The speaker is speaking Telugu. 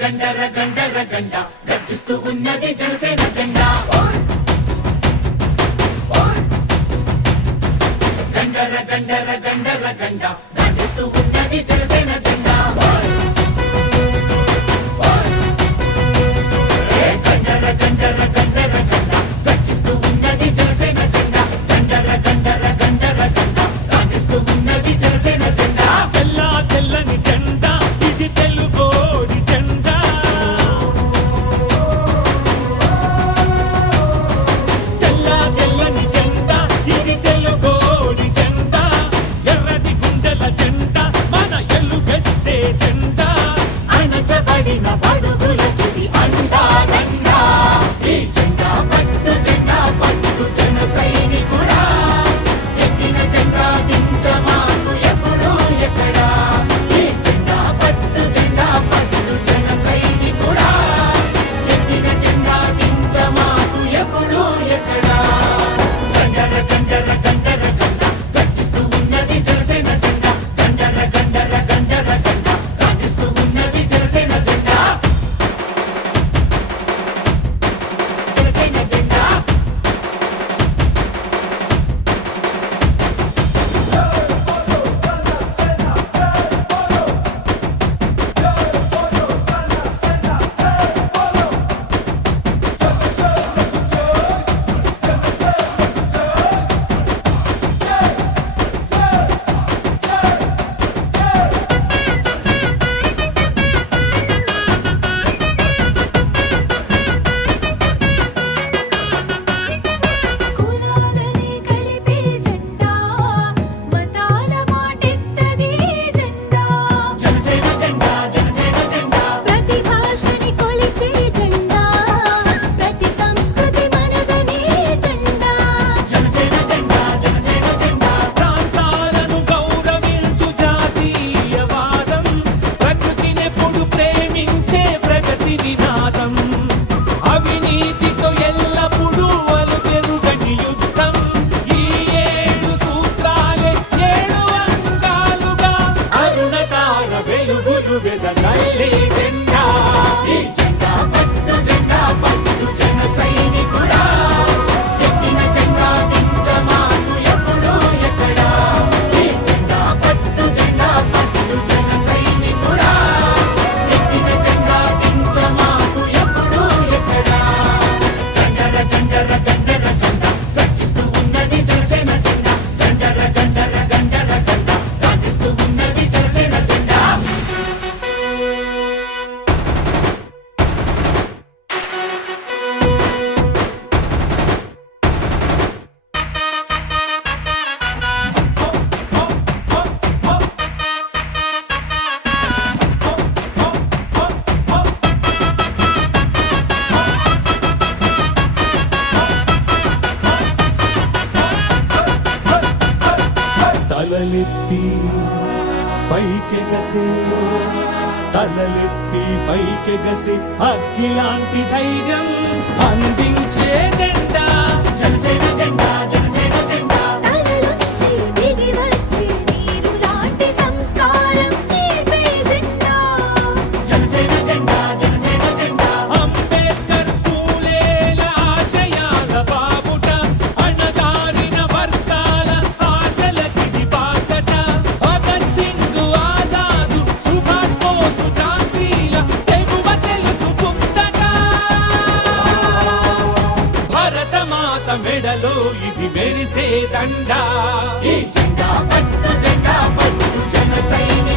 గండర గండర గండ గర్జిస్తూ ఉన్నది జనసేన జెండా గండర గండర గండర గండ గర్జిస్తూ ఉన్నది జనసేన జెండా గండర గండర గండర గండ గర్జిస్తూ ఉన్నది జనసేన జెండా గండర గండర గండర గండ గర్జిస్తూ ఉన్నది జనసేన జెండా తెల్ల తెల్లని జెండా ఇది తెలుగోడి జెండా తెల్ల తెల్లని జెండా ఇది తెలుగోడి జెండా ఎర్రటి గుండెల జెండా మన ఎలుగెత్తే జెండా అణచబడిన బడుగులకి అండా దండా ఈ జెండా పట్టు జన సైనికుడా ఎక్కిన జెండా దించమాకు ఎప్పుడు ఎక్కడా ఈ జెండా పట్టు జన సైనికుడా ఎక్కిన జెండా దించమాకు ఎప్పుడు ఎక్కడా గండర గండర గండర గండ గర్జిస్తూ ఉన్నది జనసేన జెండా గండర గండర గండర గండ గర్జిస్తూ ఉన్నది జనసేన జెండా జనసేన జెండా కులాలని కలిపే జెండా మతాల మాటెత్తది జెండా జనసేన జెండా జనసేన జెండా ప్రతి భాషని కొలిచే జెండా ప్రతి సంస్కృతి మనదనే జెండా జనసేన జెండా జనసేన జెండా ప్రాంతాలను గౌరవించు జాతీయవాదం ప్రకృతినెప్పుడు ప్రేమించే ప్రగతి నినాదం అవినీతితో ఎల్లప్పుడూ అలుపెరుగని యుద్ధం ఈ ఏడు సూత్రాలే ఏడు అంగాలుగా అరుణతార వెలుగులు వెదజల్లే జెండా ఈ జెండా పట్టు జన సైనికుడా ఎక్కిన జెండా దించమాకు ఎప్పుడు ఎక్కడా ఈ జెండా పట్టు జన సైనికుడా ఎక్కిన జెండా దించమాకు ఎప్పుడు ఎక్కడా గండర గండర గండర గండ గర్జిస్తూ ఉన్నది జనసేన జెండా గండర గండర గండర గండ గర్జిస్తూ ఉన్నది జనసేన జెండా తలలెత్తి పైకెగసే తలలెత్తి పైకెగసే అగ్గిలాంటి ధైర్యం అందించే జెండా జనసేన జెండా జనసేన జెండా తలలుంచి దిగి వచ్చే నీరు లాంటి సంస్కారం నేర్పే జెండా జనసేన జెండా జనసేన జెండా అంబేద్కర్ పూలేల ఆశయాల బాబుట అణగారిన వర్గాల ఆశలకిది బాసట భగత్ సింగ్ ఆజాదు సుభాష్ బోసు ఝాన్సీల తెగువ తెలుసుకుందట భరత మాత మెడలో ఇది మెరిసే దండా ఈ జెండా పట్టు జన సైనికుడా